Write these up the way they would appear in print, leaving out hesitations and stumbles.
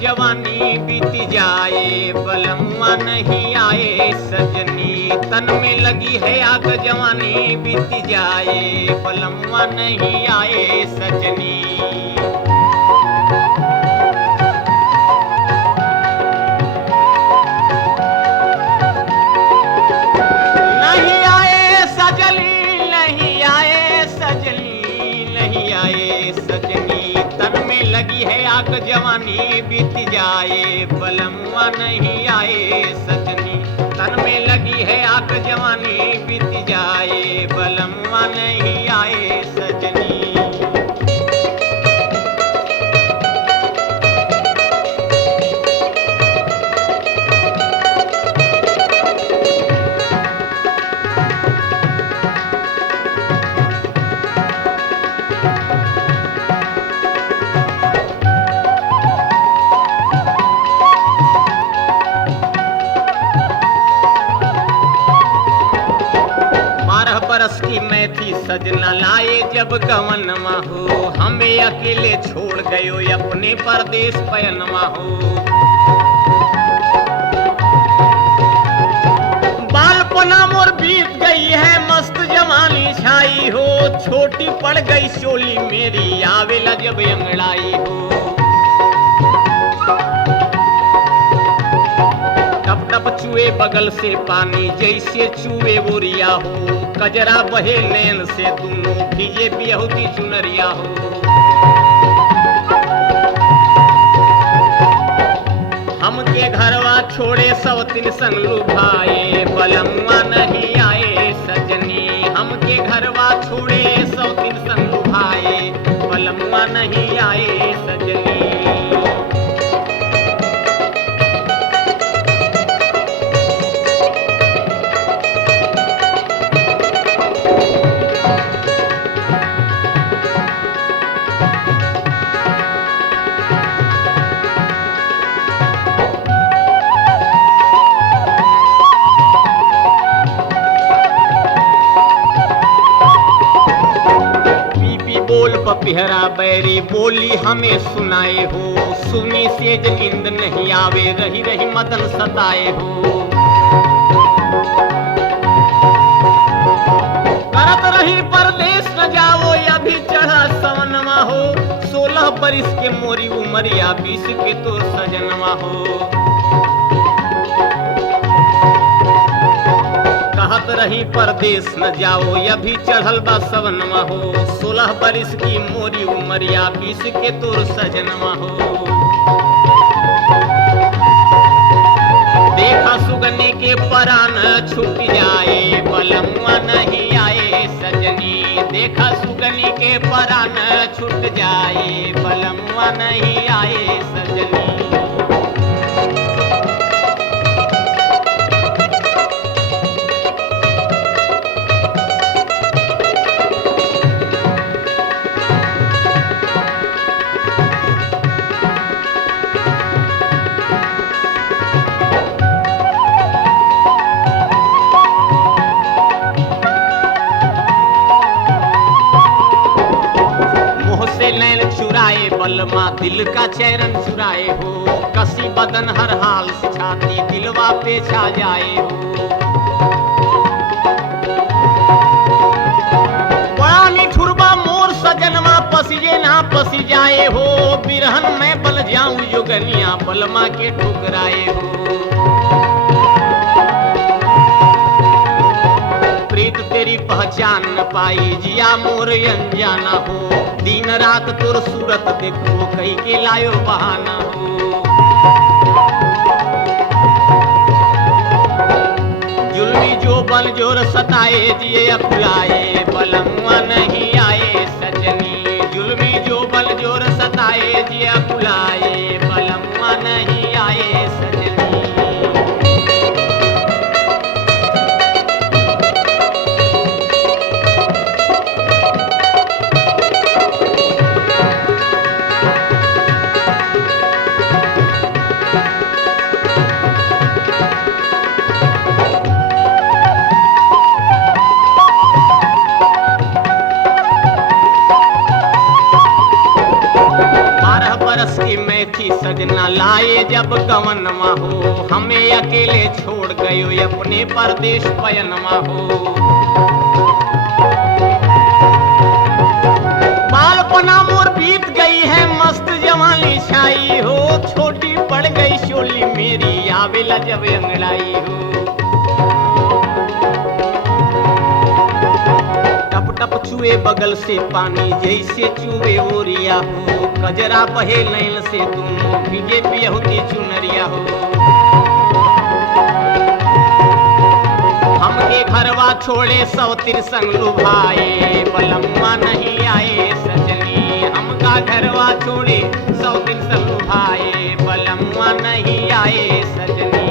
जवानी बीत जाए, बलमुआ नहीं आए सजनी। तन में लगी है आग जवानी बीत जाए, बलमुआ नहीं आए सजनी। नहीं आए सजनी, नहीं आए सजनी, नहीं आए सजनी। तन में लगी है आग जवानी बीत जाए, बलमुआ नहीं आए सजनी। तन में लगी है आग जवानी बीत जाए, बलमुआ नहीं आए सजनी। बरस की मैं थी सजना लाए जब गवनमा हो, हमें अकेले छोड़ गयो अपने परदेश पयनमा हो। बालपना मोर बीत गई है मस्त जवानी छाई हो, छोटी पड़ गई चोली मेरी आवेला जब अंगड़ाई हो। टप टप चुए बगल से पानी जैसे चुए बोरिया हो, कजरा बहे नैन से दोनों भीजे बियहुती चुनरिया हो। हमके घरवा छोड़े सवतिन संग लुभाए, बलमुआ नहीं आए सजनी। हमके घरवा छोड़े सवतिन संग लुभाए, बलमुआ नहीं आए सजनी। पपिहरा बैरी बोली हमें सुनाए हो, सुनी सेज नींद नहीं आवे रही रही मदन सताए हो। करत रही परदेश न जाओ अभी चढ़ा सवनमा हो, 16 बरिस के मोरी उमरिया 20 के तो सजनवा हो। कहत रही परदेश न जाओ अभी चढ़ल बा सवनमा हो, 16 बरिस की मोरी उमरिया 20 के तोर सजनवा हो। देखा सुगनी के परान छूट जाए, बलमुआ नहीं आए सजनी। देखा सुगनी के परान छूट जाए, बलमुआ नहीं आए सजनी। चुराए बलमा दिल का चैरन चुराए हो, कसी बदन हर हाल से छाती दिलवा पे छा जाए हो। बड़ा निठुरबा मोर सजनवा पसीजे ना पसी जाए हो, बिरहन में बल जाऊं योगनिया बलमा के ठुकराए हो। प्रीत तेरी पहचान न पाई जिया मोर अनजाना हो, दिन रात तोर सूरत देखो कहीं के लायो बहाना हो। जुल्मी जो बल जोर सताए जिए अकुलाए, बलमुआ नहीं आए सजनी। जुल्मी जो बल जोर सताए जिए अकुलाए, बलमुआ नहीं आए सजनी। गवनमा हो, हमें अकेले छोड़ गयो अपने परदेश पयनमा हो। बालपना मोर बीत गई है मस्त जवानी छाई हो, छोटी पड़ गई शोली मेरी आवेला जब अंगड़ाई हो। टप टप छुए बगल से पानी जैसे चुए ओरिया हो, कजरा बहे नैल से दोनों भीगे बियहुती चुनरिया हो। हमके घरवा छोड़े सौतिर संग लुभाए, बलम्मा नहीं आए सजनी। हमका घरवा छोड़े सौतिर संग लुभाए, बलम्मा नहीं आए सजनी।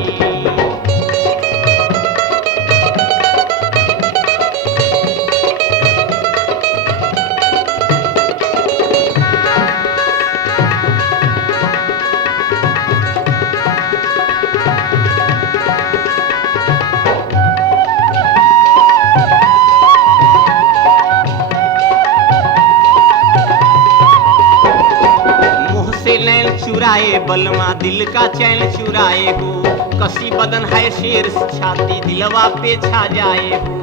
चुराए बलमा दिल का चैन चुराए हो, कसी बदन है शेर छाती दिलवा पे छा जाए हो।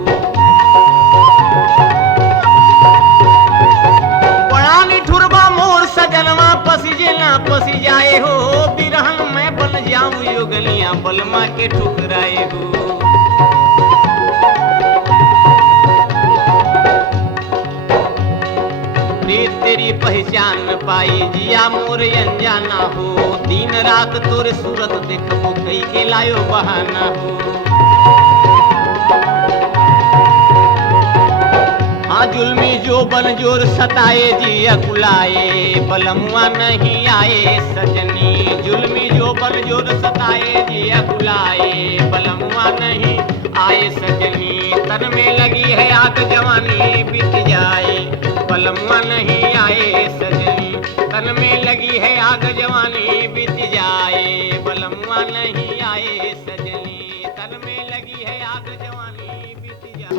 बड़ा निठुरबा मोर सजनवा पसीजे ना पसी जाए हो, बिरहन में बन जाऊं योगलियां बलमा के ठुकराए हो। तेरी पहचान पाई जिया मोर अनजाना हो, दिन रात तोरे सूरत देखबो कई के लायो बहाना हो। हाँ जुल्मी जो बन जोर सताए जिया कुलाए, बलमुआ नहीं आए सजनी। जुल्मी जो बन जोर सताए जिया कुलाए, बलमुआ नहीं आए सजनी। तन में लगी है आग जवानी बीत जाए, बलमुआ नहीं आए सजनी। तन में लगी है आग जवानी बीत जाए, बलमुआ नहीं आए सजनी। तन में लगी है आग जवानी बीत जाए।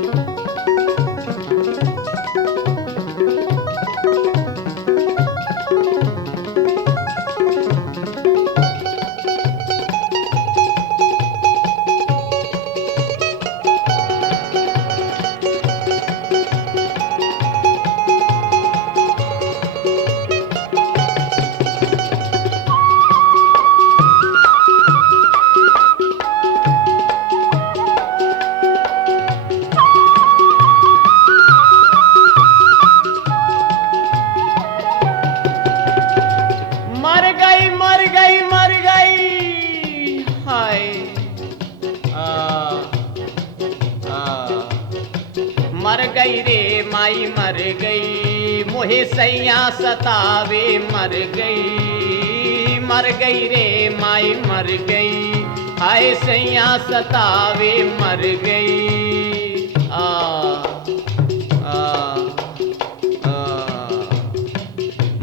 मर गई रे माई मर गई, मोहे सैया सतावे मर गई। मर गई रे माई मर गई, हाय सैया सतावे मर गई।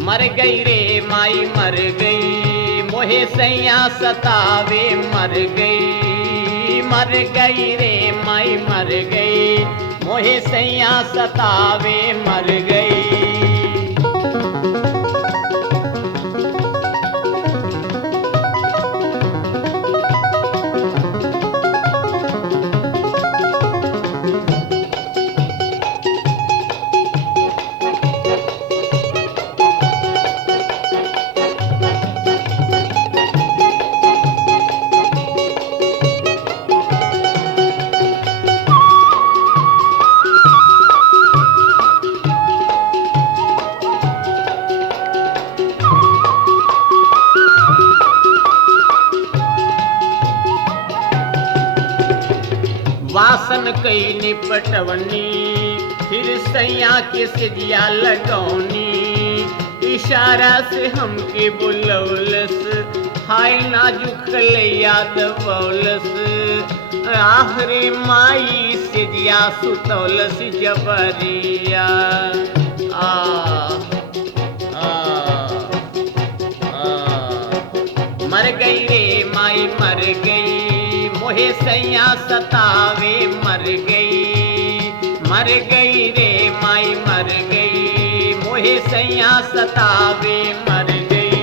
मर गई रे माई मर गई, मोहे सैया सतावे मर गई। मर गई रे माई मर गई, मोहे सैया सतावे मर गई। वासन कई निपटवनी, फिर सैया के सिजिया लगौनी। इशारा से हमके बुलौलस, हाय नाजुक लैया दबौलस। आखरे माई सिजिया सुतौलस जबरिया। मर गई रे माई मर गई, मोहे सैया सतावे मर गई। मर गई रे माई मर गई, मोहे सैया सतावे मर गई।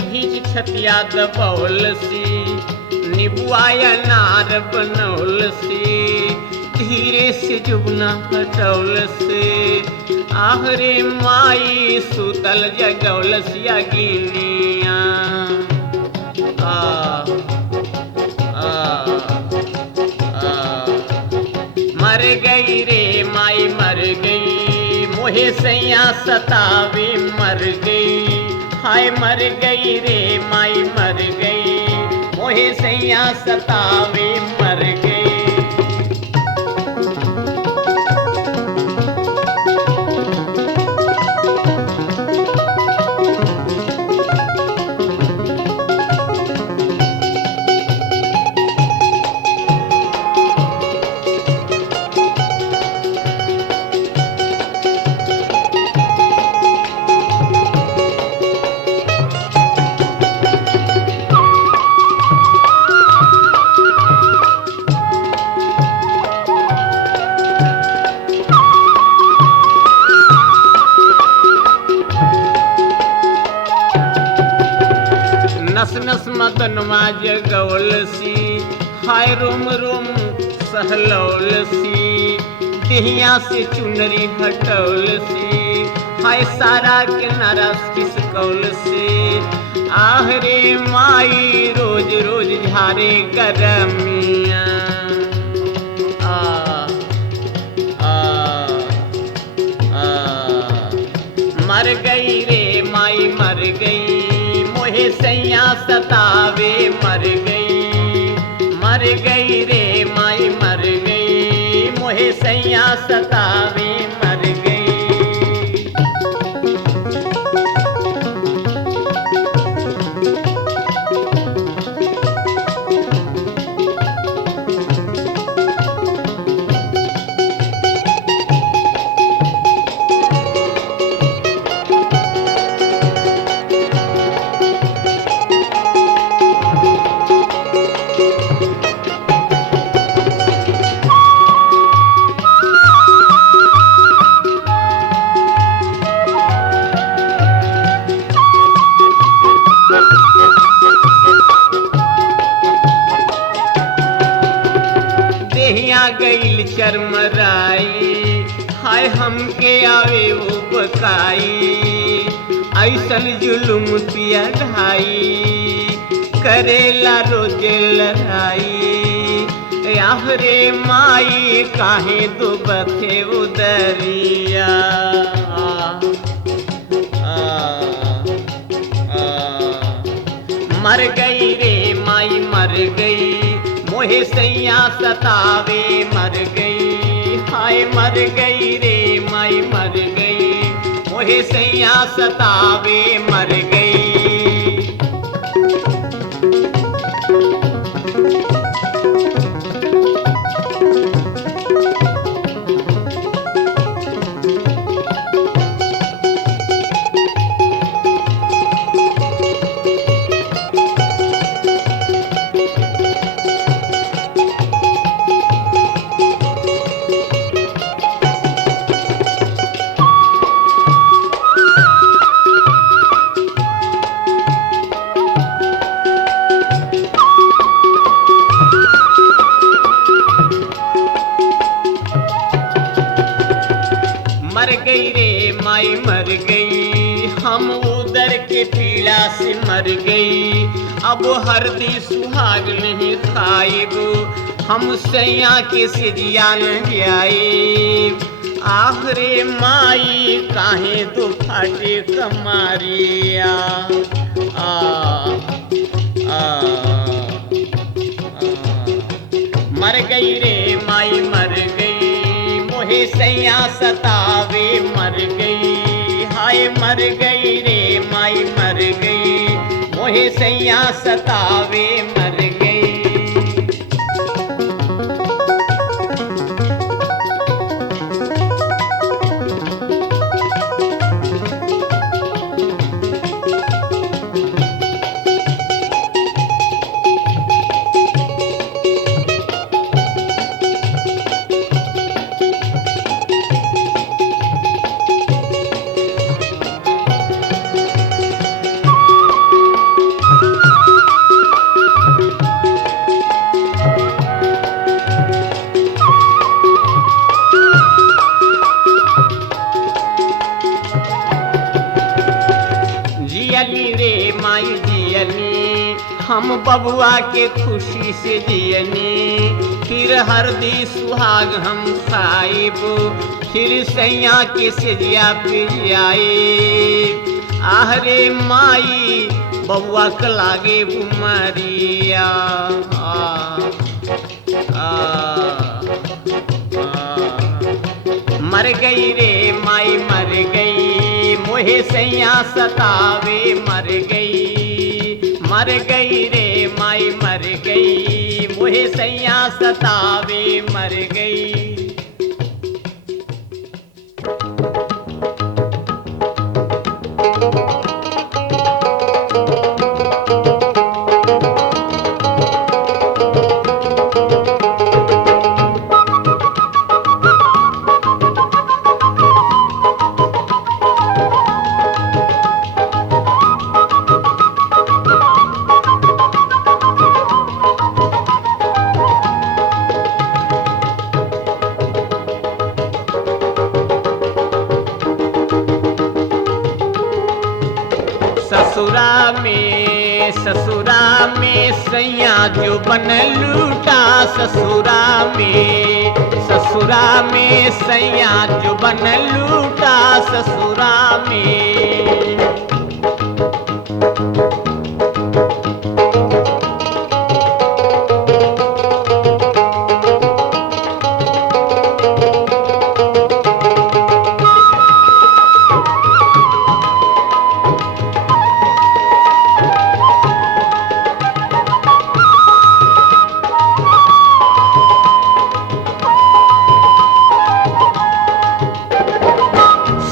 भीज छतिया दबौलसी, निबुआया नार बनौलसी, धीरे से जुबना हटौलसी, आहरे माई सुतल जगौलसिया गिनिया। मर गई रे माई मर गई, मोहे सैया सतावे मर गई, हाय मर गई रे माई मर गई, मोहे सैया सतावे मर गई। नस नस मदनवा जगौलसी, हाय रोम रोम सहलौलसी, देहिया से चुनरी हटौलसी, हाय सारा के नरस खिसकौलसी, आहरे माई रोज रोज झारे गरमिया। मर गई रे माई मर गई, मोहे सैया सतावे मर गई, मर गई रे माई मर गई, मोहे सैया सतावे मर गई। गईल चरमराई, हाय हमके आवे वो बकाई, ऐसन जुलुम पिया ढाई, करेला रोज लड़ाई, आहरे माई काहे दुबथे उदरिया। मर गई रे माई मर गई, मोहे सैया सतावे मर गई, हाय मर गई रे माई मर गई, मोहे सैया सतावे मर गई। मर गई रे माई मर गई, हम उदर के पीड़ा से मर गई, अब हरदी सुहाग नहीं खाइब, हम सैया के सिजिया न जाइब, आखरे माई काहे तो फाटे कमारिया। मर गई रे माई मर गई, मोहे सैया सतावे मर गई, हाय मर गई रे माई मर गई, मोहे सैया सतावे मर गई। हम बबुआ के खुशी से जियनी, फिर हरदी सुहाग हम खाइब, फिर सैया के सेजिया पे जाए। आहरे माई बबुआ के लागे बुमरिया, मर गई रे माई मर गई, मोहे सैया सतावे मर गई रे माई मर गई, मोहे सैया सतावे मर गई। ससुरा में सैया जो बन लूटा, ससुरा में सैया जो बन लूटा, ससुरा में।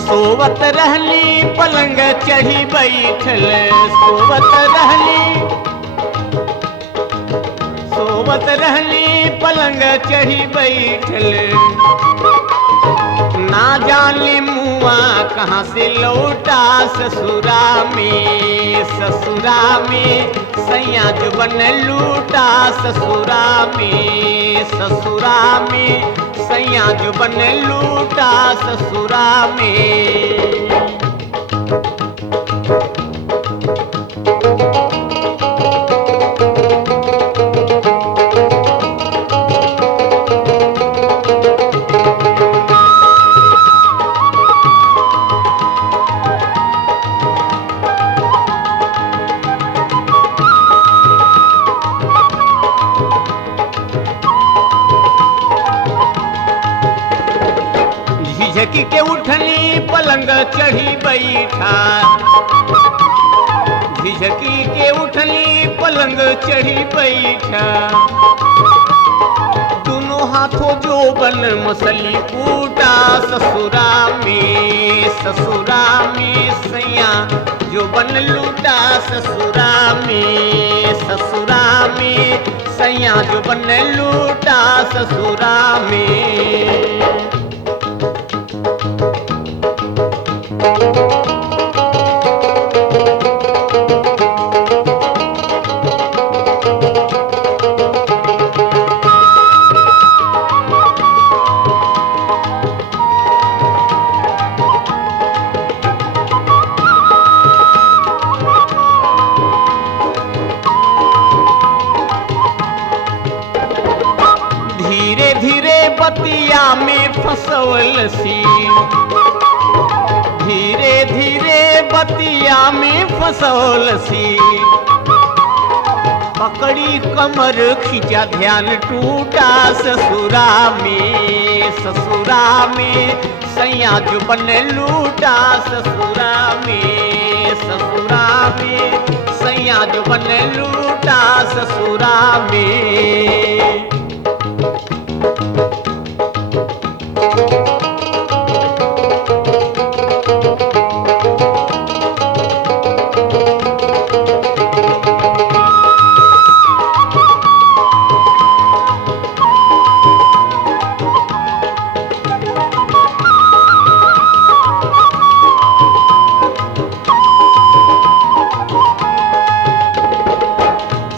सोवत रहली पलंग चढ़ी बैठल, सोवत रहली पलंग चढ़ी बैठल, ना जाने मुआ कहाँ से लौटा, ससुरा में सैया जो बन लूटा, ससुरा में सैया जो बन लूटा, ससुरा में। झिझकी के उठनी पलंग चढ़ी बैठा, झिझकी के उठनी पलंग चढ़ी बैठा, दोनों हाथों जो बन मसली कूटा, ससुरा में सैया जो बन लूटा, ससुरा में सैया जो बन लूटा, ससुरा में। धीरे धीरे बतिया में फंसवलसी, धीरे धीरे बतिया में फंसवलसी, पकड़ी कमर खींचा ध्यान टूटा, ससुरा में सैया जो बन लूटा, ससुरा में सैया जो बन लूटा, ससुरा में।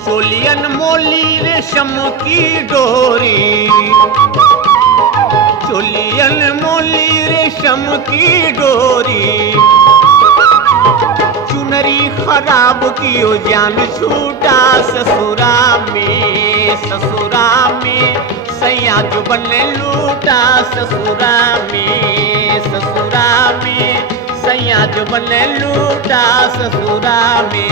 चोलियन मोली रेशम की डोरी, चोलियन मोली रेशम की डोरी, चुनरी खराब कियो जान छूटा ससुरा में सैया जो बने लूटा ससुरा में सैया जो बने लूटा ससुरा में।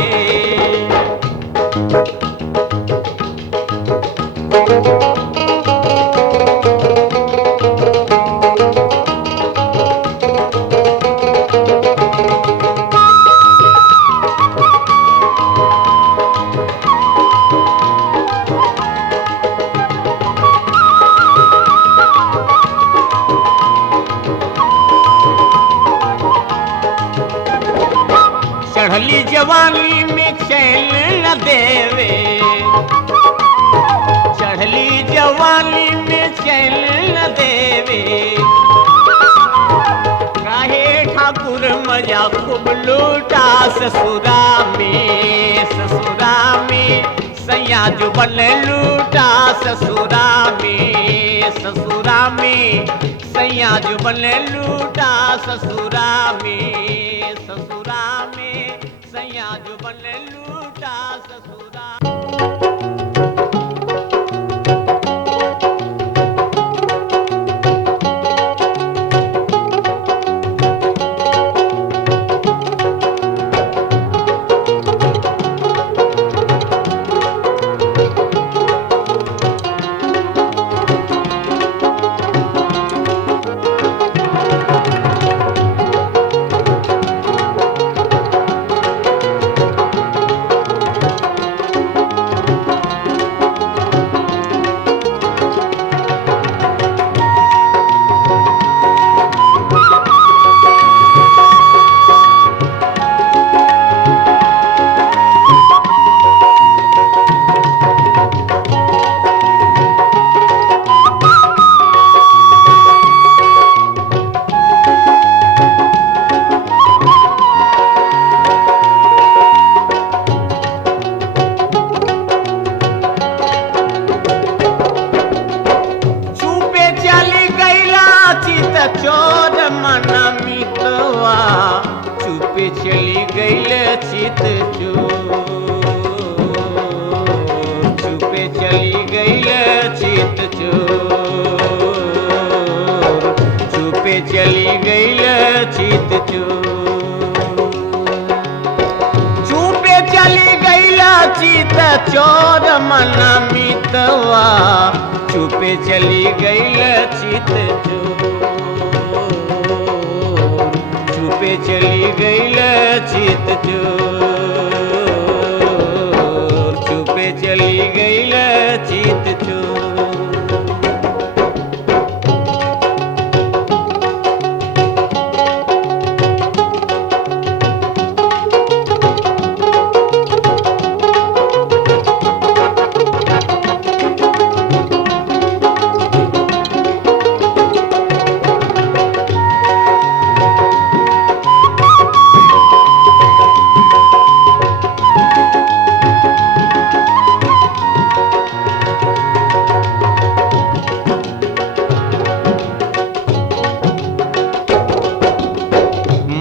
चढ़ली जवानी में चैन न देवे, चढ़ली जवानी में चैन न देवे, काहे ठाकुर मजा खूब लूटा ससुरा में सैया जो बने लूटा ससुरा में सैया जो बने लूटा ससुरा में सैया जो बने लूटा ससुरा। चोर मना मितवा चुपे चली गईल चित चोर, चुपे चली गईल चित चोर, चुपे चली गईल चित चोर, चुपे चली गईल चित चोर मना मितवा चुपे चली गईल चित चोर, चुपे चली गईल चित चोर, चुपे चली गईल चित चोर।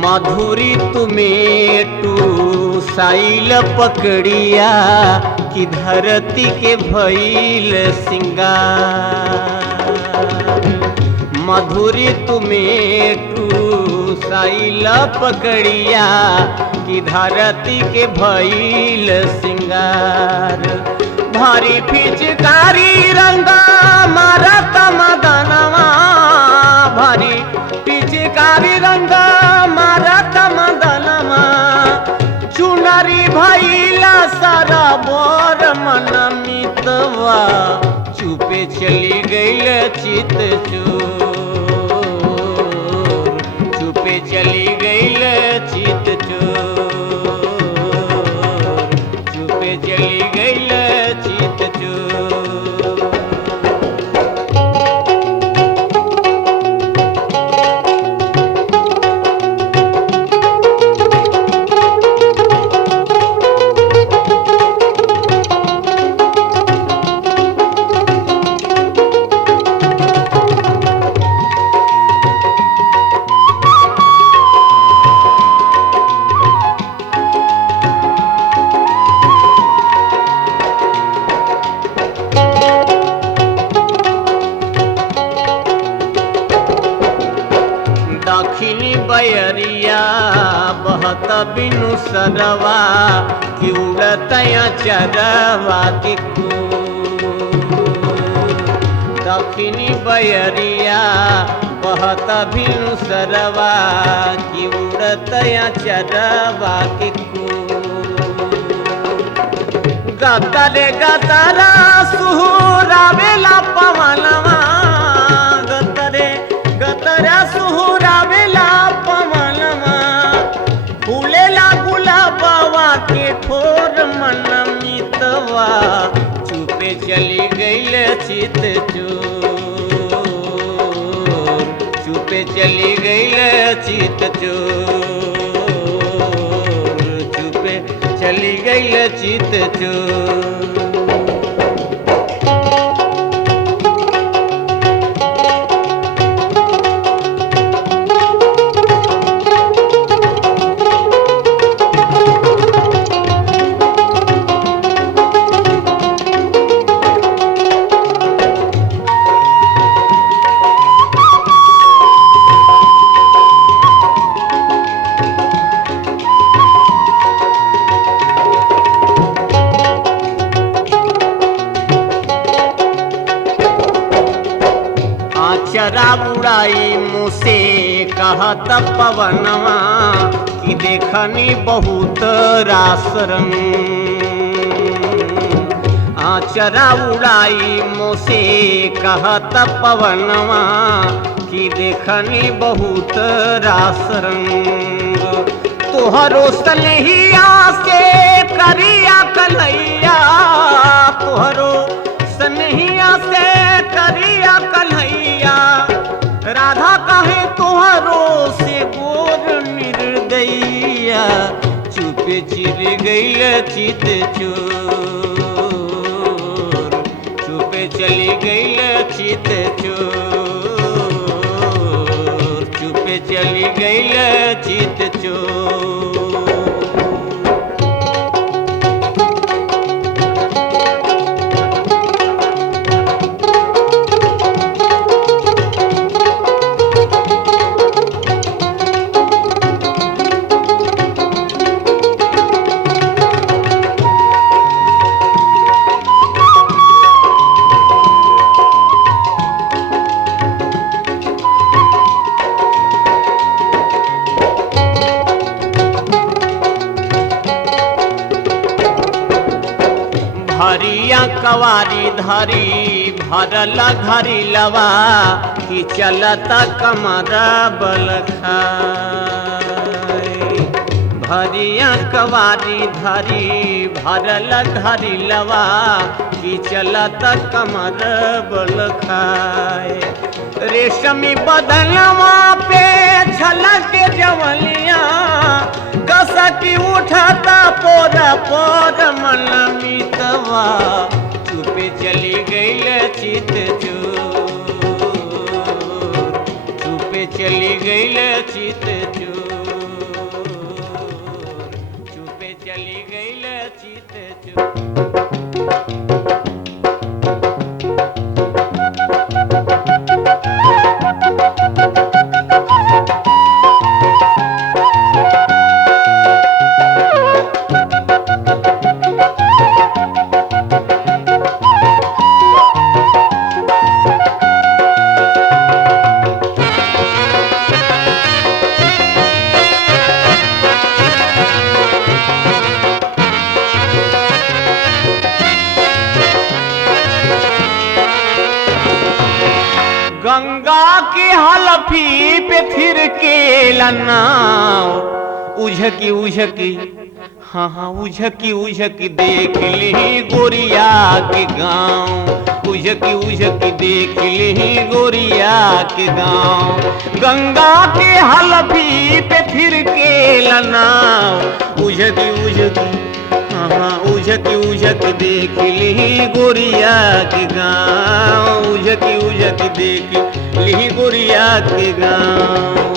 माधुरी तुम्हें टू साइल पकड़िया कि धरती के भइल सिंगार, मधुरी तुम्हें टू साइल पकड़िया कि धरती के भइल सिंगार, भारी पिचकारी रंगा मारत मदनवा, भारी पिचकारी रंगा मारत मदनवा, चुनरी भइला सारा बोर मन मितवा चुपे चली गईल चित चोर, चुपे चली गईल चित चोर, चुपे चली गईल चित चोर। बयरिया बहत बिनु सरवा कि उड़त चरवा के दक्षिणी बयरिया बहत बिनु सरवा कि उड़त चरवा के गतरे गतरा सुहुरावेला पवनवा गतरे गतरा सुहुरावेला पवनवा फूलेला गुलाबवा के ठोर मन मितवा चुपे चली गईल चित चोर चुपे चली गईल चित चोर चुपे चली गईल चित चोर चरा उड़ाई मुझसे कहत पवनवा कि देखनी बहुत रास रंग आचरा उड़ाई मुझसे कहत पवनवा कि देखनी बहुत रास रंग तोहरो सनहिया से करिया कन्हैया तोहरो सनहिया से करिया कन्हैया राधा कहे तोहरो से गोर निर्दयिया चुपे चिर गईल चित चोर चुपे चली गईल चित चोर चुपे चली गईल चित चोर हरिया कवारी धरी भरल घरी लवा कि चलता कमरा बल खाए भरिया कवारी धरी भरल घरी लवा कि चलता कमर बल खाए रेशमी बदनवा पे झलक जवलिया कसकी उठाता पोरा पोर मन मितवा चुपे चली गईल चित चोर चुपे चली गईल चित चोर चुपे चली गईल चित चोर गंगा के हलफी पे फिर के लनाव उझकी उझकी हाँ हाँ उझकी उझकी देख ली गोरिया के गाँव उझकी उझकी देख ली गोरिया के गाँव गंगा के हलफी पे फिर के लनाव उझकी उझकी हाँ उझकी उझकी देख ली गोरिया के गाँव उझकी उझकी देख ली गोरिया के गाँव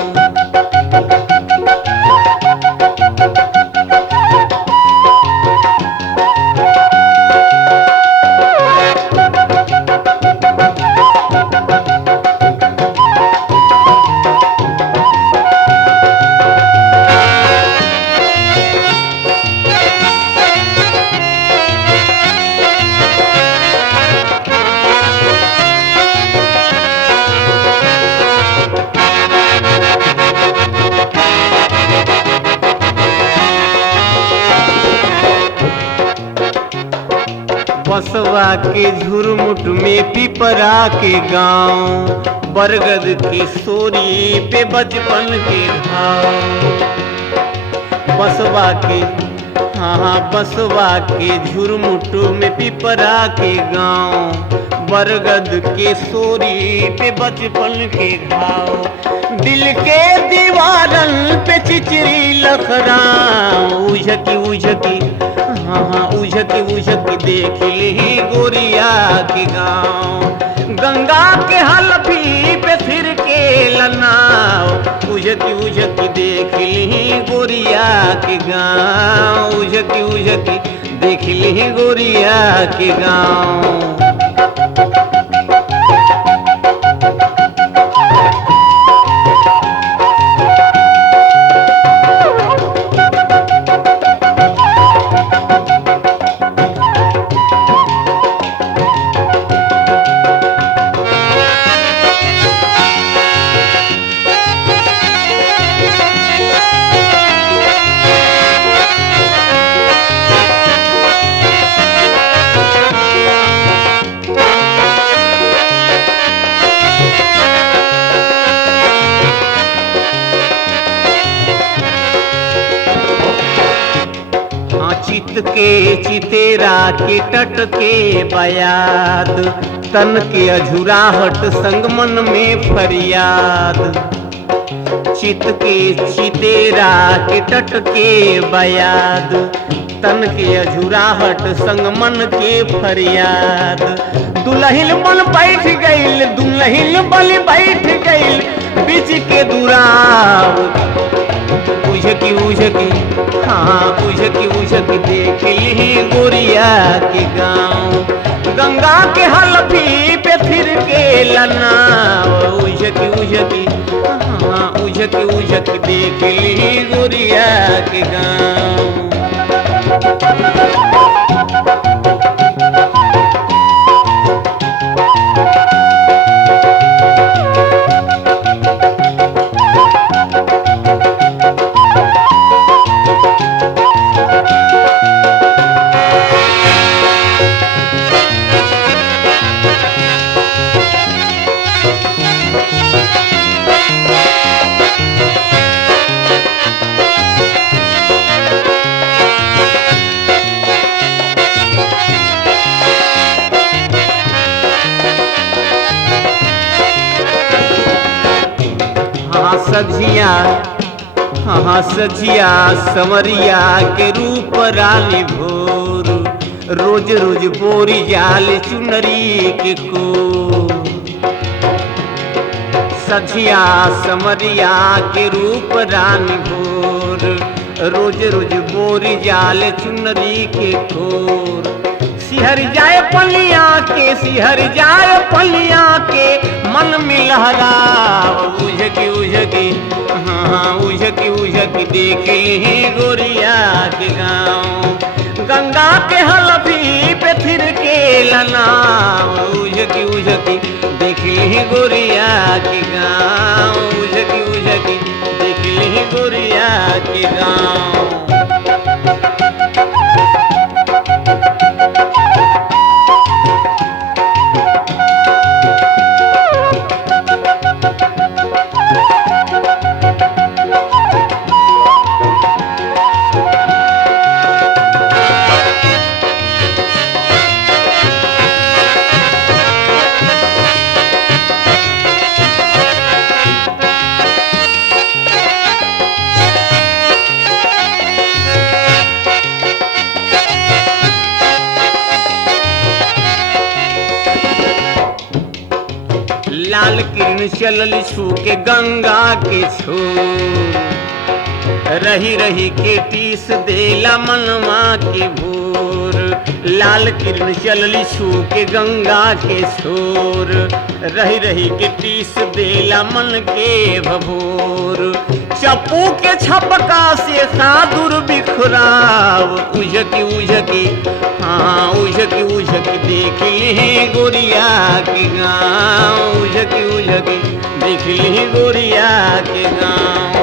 बसवा के झुरमुट में पिपरा के गांव, बरगद की सोरी पे बचपन के घाव। बसवा के बसवा के झुरमुट में पिपरा के गांव, बरगद के सोरी पे बचपन के घाव। दिल के दीवारन पे चिचरी लखरां, उझकी उझकी उझकी उझकी देख ली गोरिया के गांव। गंगा के हलफी पे फिर के लनाव, उझकी उझकी देख ली गोरिया के गांव। उझकी उझकी देख ली गोरिया के गांव। चित के चितेरा के टट के बयाद, तन के अझुराहट संग मन में फरियाद। चित के चितेरा के टट के बयाद, तन के अझुराहट संग मन के फरियाद। दुल्हिन बन बैठ गईल, दुल्हिन बन बैठ गईल बीच के दुराव। उझकी उझकी उझकी उझकी देख ली गोरिया के गांव। गंगा के हलफी पे फिर के लनाव, उझकी उझकी उझकी उझकी देख ली गोरिया के गांव। सजिया सजिया संवरिया के रूप रानी भोर, रोज रोज बोरी जाल चुनरी के को। सजिया संवरिया के रूप रानी भोर, रोज रोज बोरी जाल चुनरी के खोर। सिहर जाए पलिया के, सिहर जाए पलिया के मन में लहराव। उझकी उझकी उझकी उझकी देख ली गोरिया के गांव। गंगा के हलफी पे फिर के लनाव, उझकी उझकी देख ली गोरिया के गांव। उझकी उझकी देख ली गोरिया के गांव। लाल किरण चलल छू के गंगा के छोर, रही रही के टीस देला मनवा के भोर। लाल किरण चलल छू के गंगा के छोर, रही रही के टीस देला मन के भभोर। चप्पू के छपका से सादुर बिखराव, उझकी उझकी उझकी उझकी देख ली गोरिया के गाँव। उझकी उझकी देख ली गोरिया के गाँव।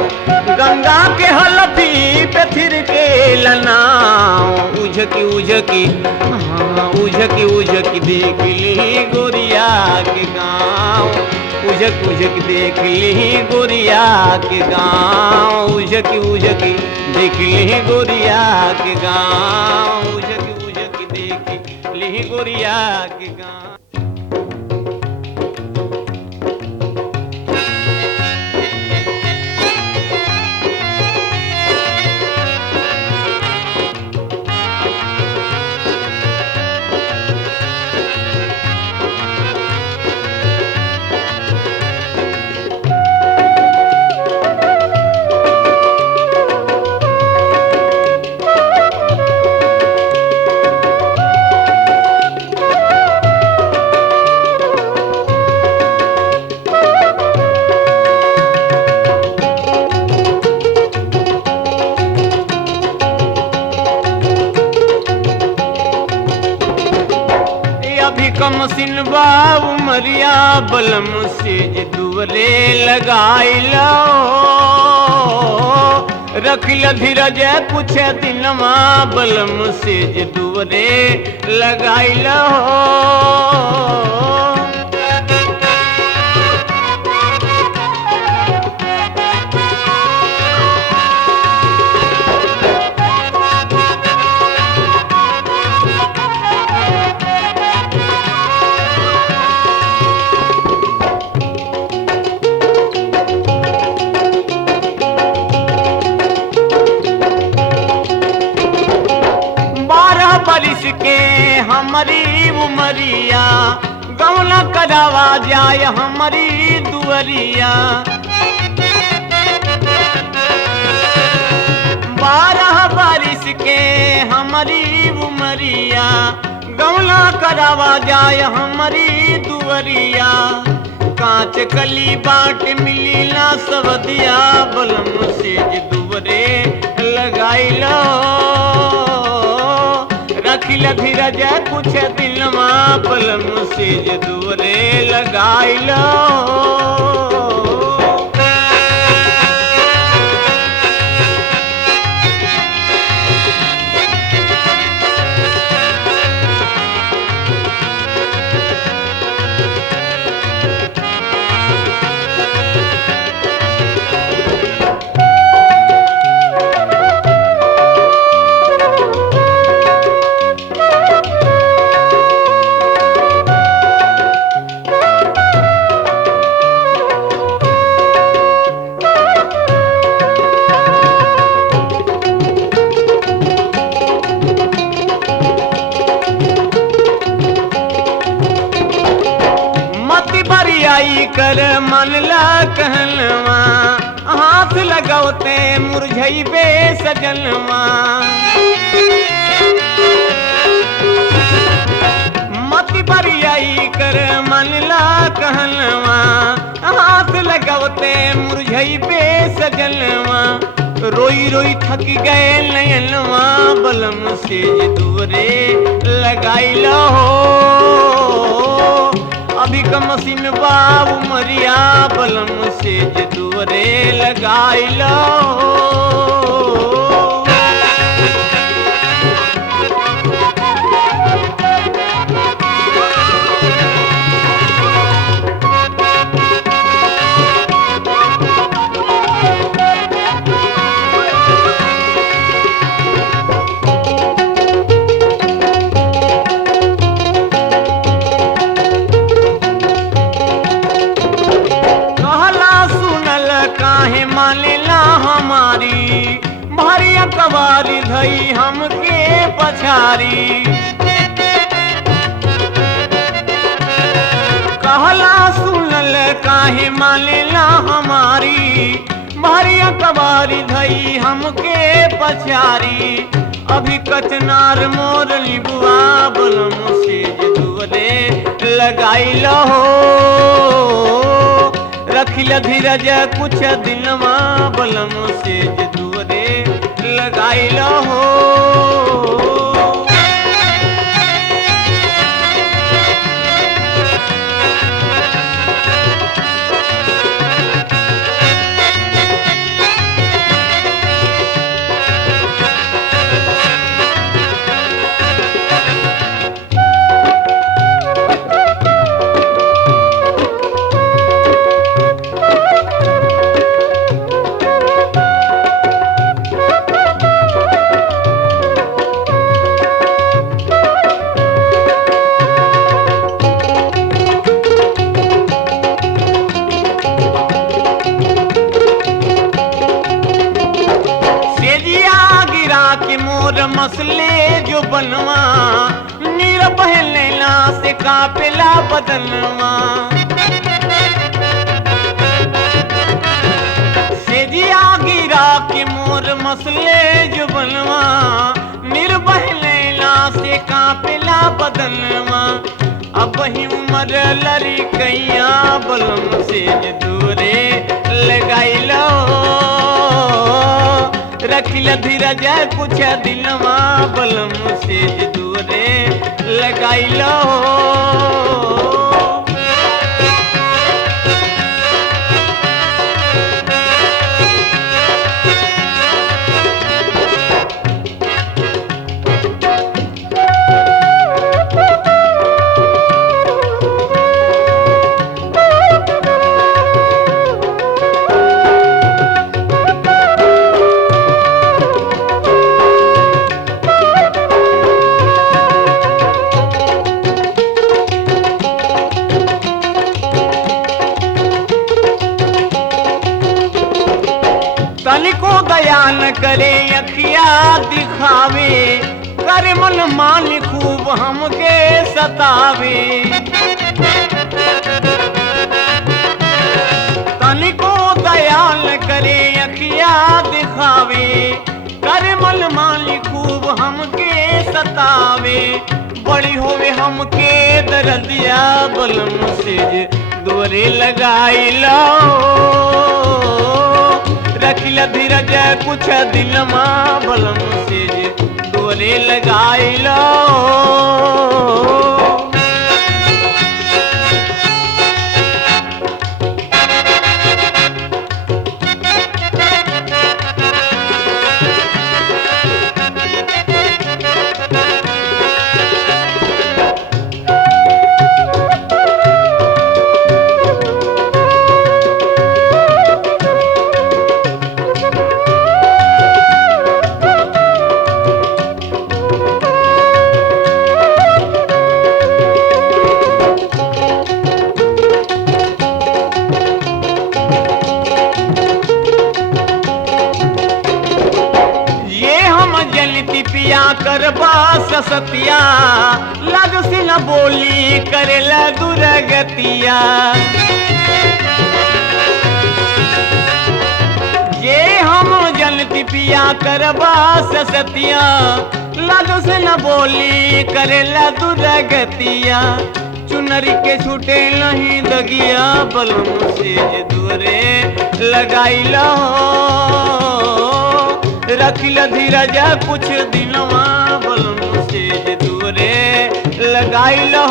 गंगा के हलफी पे फिर के लनाव, उझकी उझकी हाँ उझकी देख ली गोरिया के गाँव। उझक देख ली गोरिया के गाँव। उझकी देख ली गोरिया के गाँव। उझकी देख ली गोरिया के गाँव। कम सिन बाबू मरिया बलम से दुवरे लगाई लो। रखिल धीरज कुछ दिनमा बलम से दुवरे लगाई लो। बारिश के हमारी उमरिया गौला करावा जाय हमारी दुअरिया। 12 बारिश के हमारी उमरिया गौला करावा जाय हमारी दुअरिया। कांच कली बाट मिली ना सवदिया बलम से दुवरे लगाई लो। रखिल धीरज कुछ दिलवा बलम से दुवरे लगाई लो। कर मन ला कहलवा हाथ लगौते मुरझैबे सजनवा। मति बरियाई कर मन ला कहलवा हाथ लगौते मुरझैबे सजनवा। रोई रोई थक गए नयनवा बलम से दुवरे लगाई लो। अभी कम सिन बाबू मरिया बलम से दुवरे लगाई लो। मानेला हमारी भारिया कवारी धई हमके पछारी। कहला सुनल काहे मानेला हमारी भारिया कवारी धई हमके पछारी। अभी कचनार मोर लिबुआ बलम से दुवरे लगाई लो। रखिल धीरज कुछ दिनवा बलम से दुवरे लगाई लो। कापेला बदनवा सेजिया गिरा के मोर मसले जुबनवा निर्भय लैला से कापेला बदनवा अब ही उमर लरी कैया बलम से दूरे लगाइलो रखिल धीरज कुछ दिलवा बलम से दूरे लगाइलो तनिको दया न करे अखिया दिखावे कर मन मान खूब हमके सतावे तनिको दया न करे अखिया दिखावे कर मन मान खूब हमके सतावे बड़ी होवे हमके दर्दिया बलम से दोरे लगाई लो रखिल धीरज कुछ दिलमा बलम से दोरे लगाइलो पिया करबा ससतिया लग से न बोली करेला दुर्गतिया ये हम जनती पिया करबा ससतिया लग से न बोली करेला दुर्गतिया चुनरी के छूटे नहीं दगिया बलम से दूरे लगाइलो रखिल धीरज कुछ दिनवा बलम से दूरे लगाइलो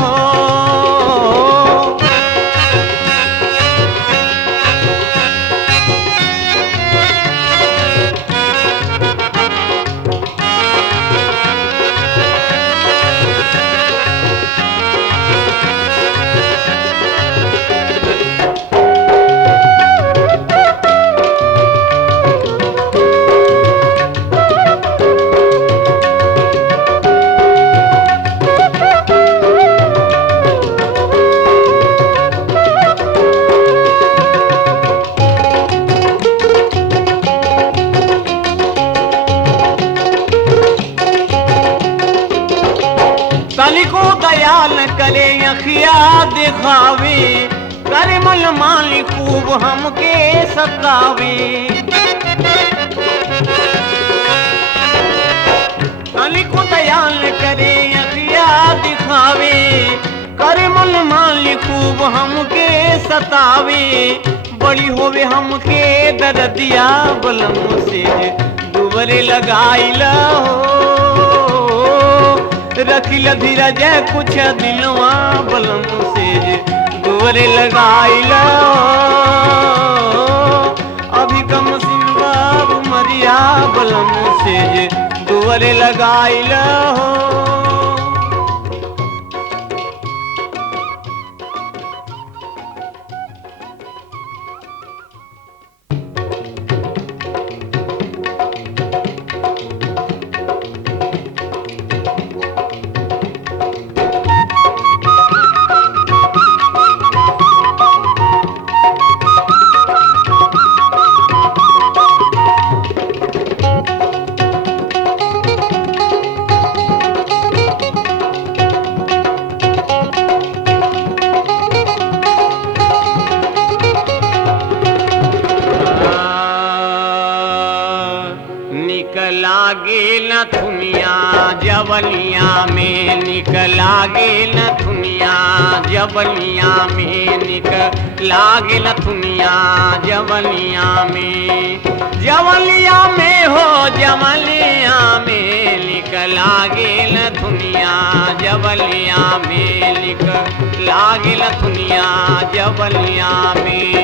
तनिको दया न करे अखिया दिखावे करे मन माली खूब हमके सतावे तनिको दया न करे अखिया दिखावे करे मन माली खूब हमके सतावे बड़ी होवे हमके दर्दिया बलम से दुबरे लगाइलो रखिल धीरज कुछ दिलवा बलम से दुबरे लगाइलो अभी कम सिन बाबू मरिया बलम से दुबरे लगाइलो जवलिया में निक लागे नथुनिया, जवलिया में निक लागे नथुनिया, जवलिया में, जवलिया में हो जवलिया में निक लागे नथुनिया, जवलिया में निक लागे नथुनिया, जवलिया में।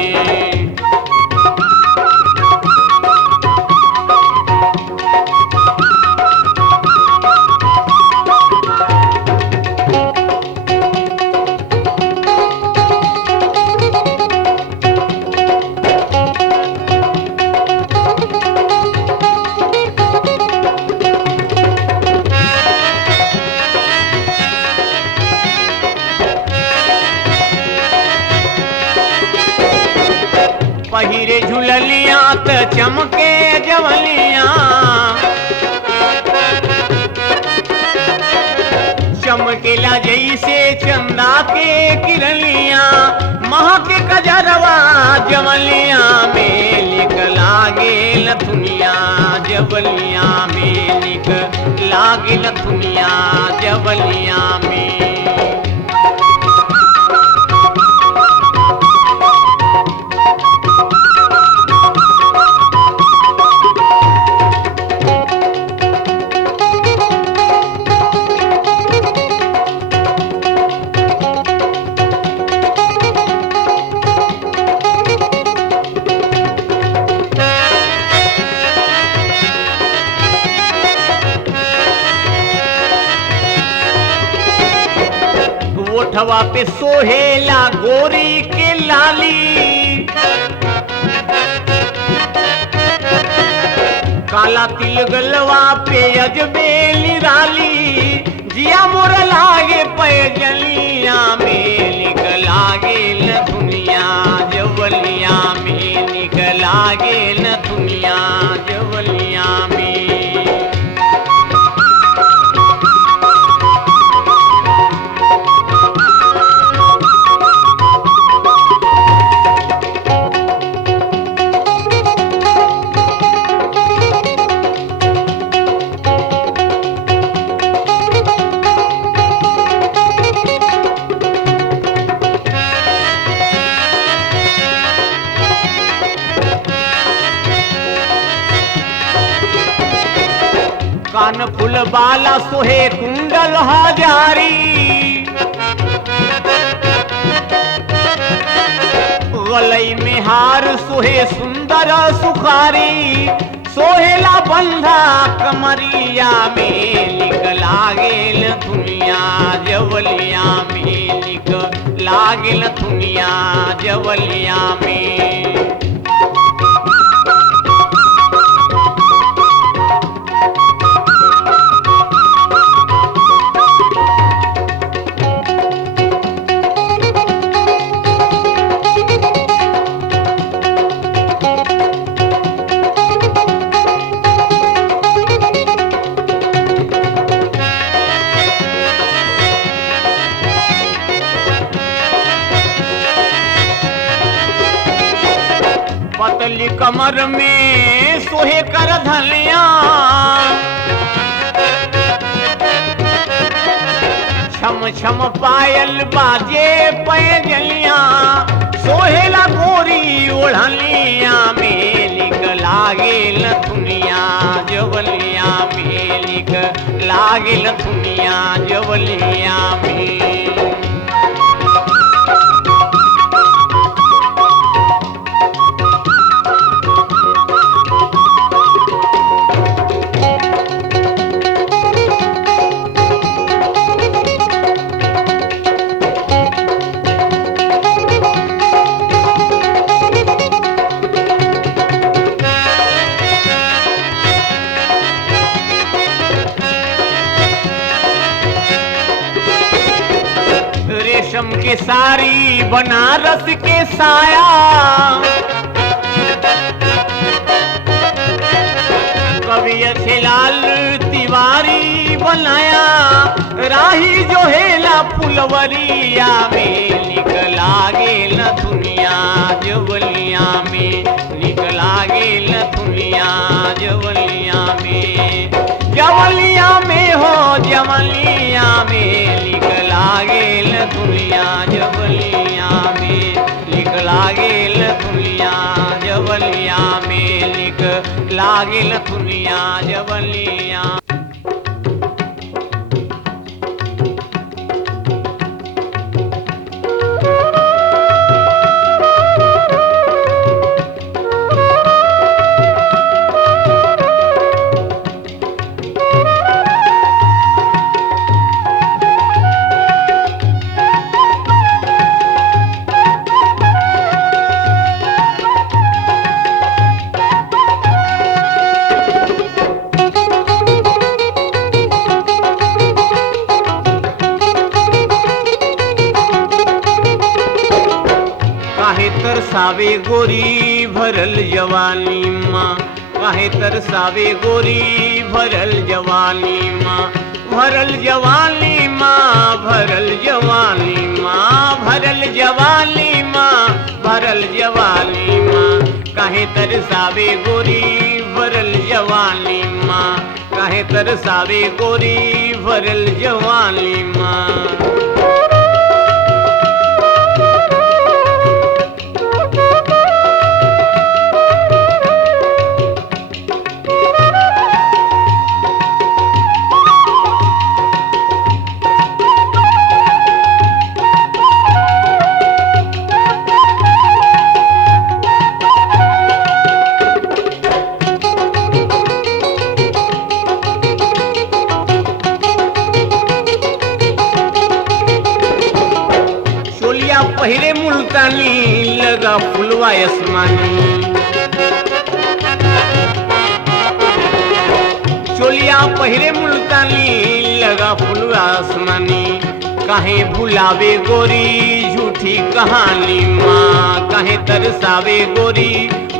पहिरे झुललिया त चमके जवलिया, चमकेला जैसे चंदा के किरलिया, महके कजरवा जवलिया में निक लागे नथुनिया, जवलिया में निक लागे नथुनिया, जवलिया में। ओठवा पे सोहेला गोरी के लाली, काला तिल गलवा पे अजबे निराली, जिया मोर लागे पैजलिया में निक लागे नथुनिया, जवलिया में निक लागे नथुनिया, जवलिया में। कान फूल बाला सोहे कुंडल हजारी, गलई में हार सोहे सुंदर सुखारी, सोहेला बंधा कमरिया में निक लागे नथुनिया, जवलिया में निक लागे नथुनिया, जवलिया में। पतली कमर में सोहे कर धलिया, छम छम पायल बाजे पैजलिया, सोहेला गोरी ओढ़लिया में निक लागे नथुनिया, जवलिया में निक लागे नथुनिया, जवलिया में। रेशम के साड़ी बनारस के साया, कवि अच्छेलाल तिवारी बनाया, राही जो हेला फुलवरिया में निक लागे नथुनिया, जवलिया में निक लागे नथुनिया, जवलिया में, जवलिया में हो जवलिया लागे लथुनिया जवलिया। काहे तरसावे गोरी भरल जवानी माँ, काहे तरसावे गोरी भरल जवानी माँ, भरल जवानी माँ, भरल जवानी माँ, भरल जवानी माँ, भरल जवानी माँ। काहे तरसावे गोरी भरल जवानी माँ, काहे तरसावे गोरी भरल जवानी माँ। पहिरे मुल्तानी लगा फुलवा आसमानी, चोलिया पहिरे मुल्तानी लगा फुलवा आसमानी। काहे भुलावे गोरी झूठी कहानी माँ, काहे तरसावे गोरी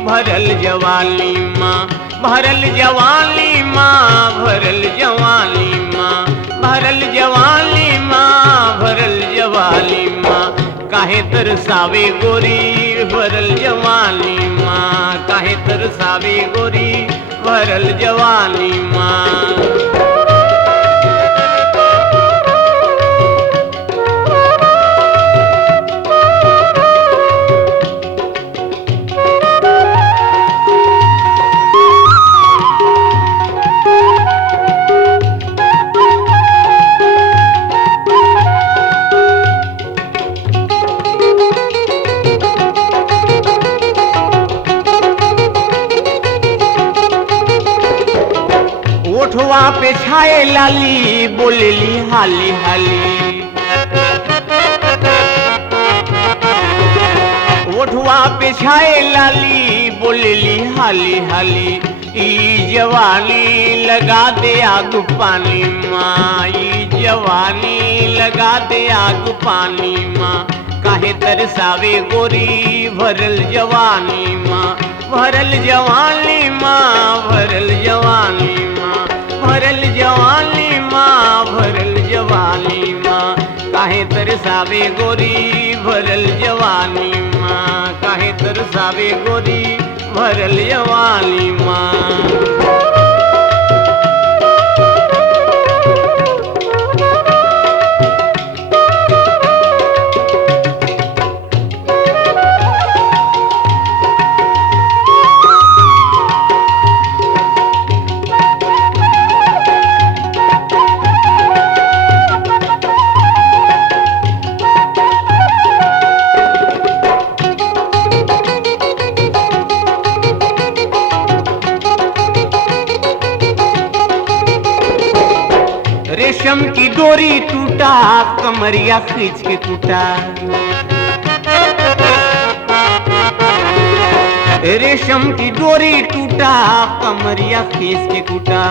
भरल जवानी माँ, भरल जवानी माँ, भरल जवानी माँ, भरल जवानी माँ, भरल जवानी माँ। काहे तरसावे गोरी भरल जवानी माँ, काहे तरसावे गोरी भरल जवानी माँ। ओठवा पे छाए लाली बोलेली हाली हाली, ओठवा पे छाए लाली बोलेली हाली हाली। ई जवानी लगा दे आग पानी माँ, ई जवानी लगा दे आग पानी माँ। काहे तरसावे गोरी भरल जवानी माँ, भरल जवानी माँ, भरल जवानी माँ, भरल जवानी माँ, भरल जवानी माँ। काहे तरसावे गोरी भरल जवानी माँ, काहे तरसावे गोरी भरल जवानी माँ। रेशम की डोरी टूटा कमरिया खींच के टूटा, रेशम की डोरी टूटा कमरिया खींच के टूटा।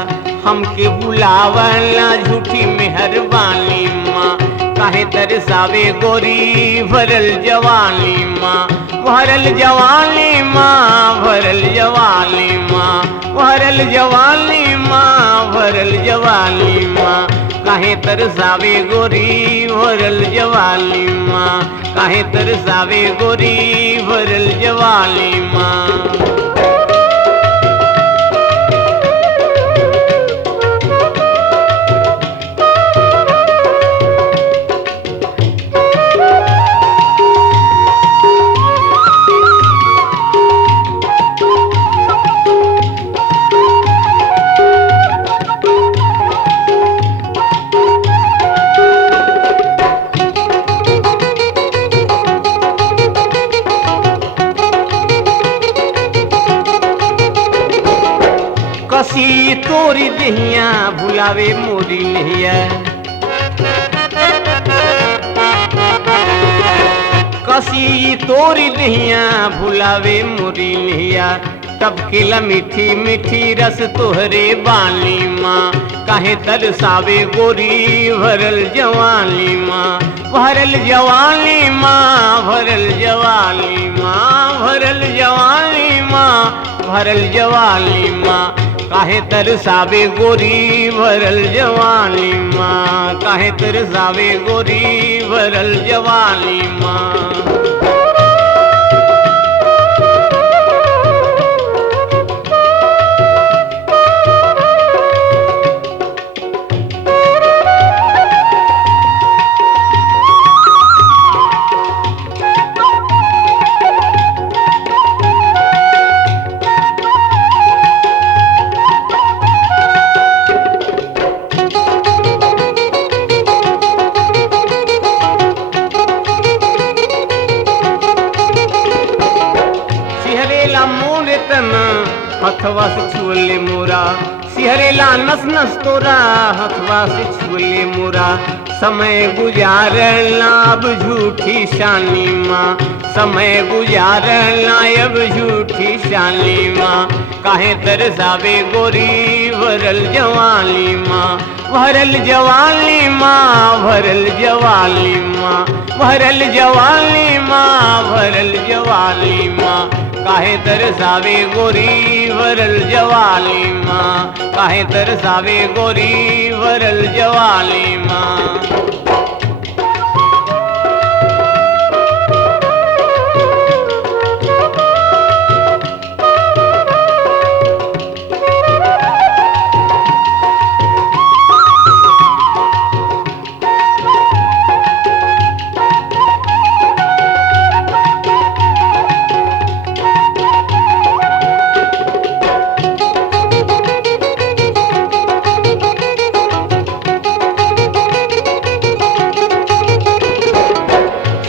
हमके बुलावला झूठी मेहरबानी माँ, काहे तरसावे गोरी भरल जवानी माँ, भरल जवानी माँ, भरल जवानी माँ, भरल जवानी माँ, भरल जवानी माँ। काहे तरसावे गोरी भरल जवानी माँ, काहे तरसावे गोरी भरल जवानी माँ। कसी तोरी दहिया भुलावे मोरी नैया, कसी तोरी दहिया भुलावे मोरी नैया। तब किला मीठी मीठी रस तोहरे बाली माँ, काहे तरसावे गोरी भरल जवानी माँ, भरल जवानी माँ, भरल जवानी माँ, भरल जवानी माँ, भरल जवानी माँ। काहे तरसावे गोरी भरल जवानी माँ, काहे तरसावे गोरी भरल जवानी माँ। हथवा से छुले मोरा सिहरेला नस नस तोरा, हथवा से छुले मोरा। समय गुजारना अब झूठी शानी माँ, समय गुजारना अब झूठी शानी माँ। काहे तरसावे गोरी भरल जवानी माँ, भरल जवानी माँ, भरल जवानी माँ, भरल जवानी माँ, भरल जवानी माँ। काहे तरसावे गोरी भरल जवानी माँ, काहे तरसावे गोरी भरल जवानी माँ।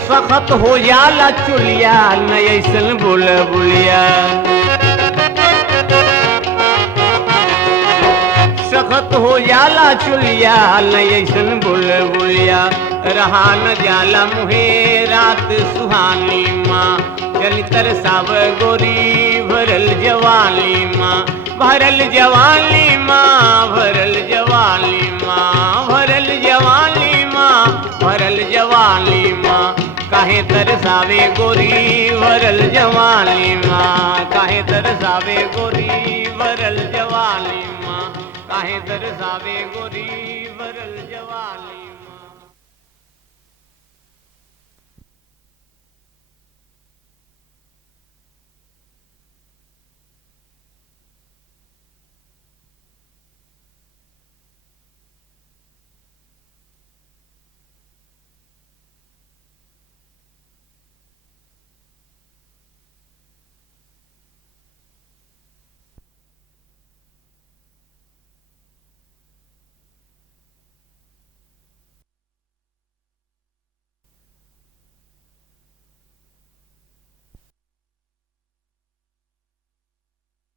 सखत हो जाला चुलिया न ऐसन बोल बुलिया, सखत हो जाला चुलिया न ऐसन बोल बुलिया। रहा न जाला मुहे रात सुहानी माँ, चल तरसाव गोरी भरल जवानी माँ, भरल जवानी माँ, भरल जवानी माँ, भरल जवानी माँ, भरल जवानी माँ। काहे तरसावे गोरी भरल जवानी माँ, काहे तरसावे गोरी भरल जवानी माँ, काहे तरसावे गोरी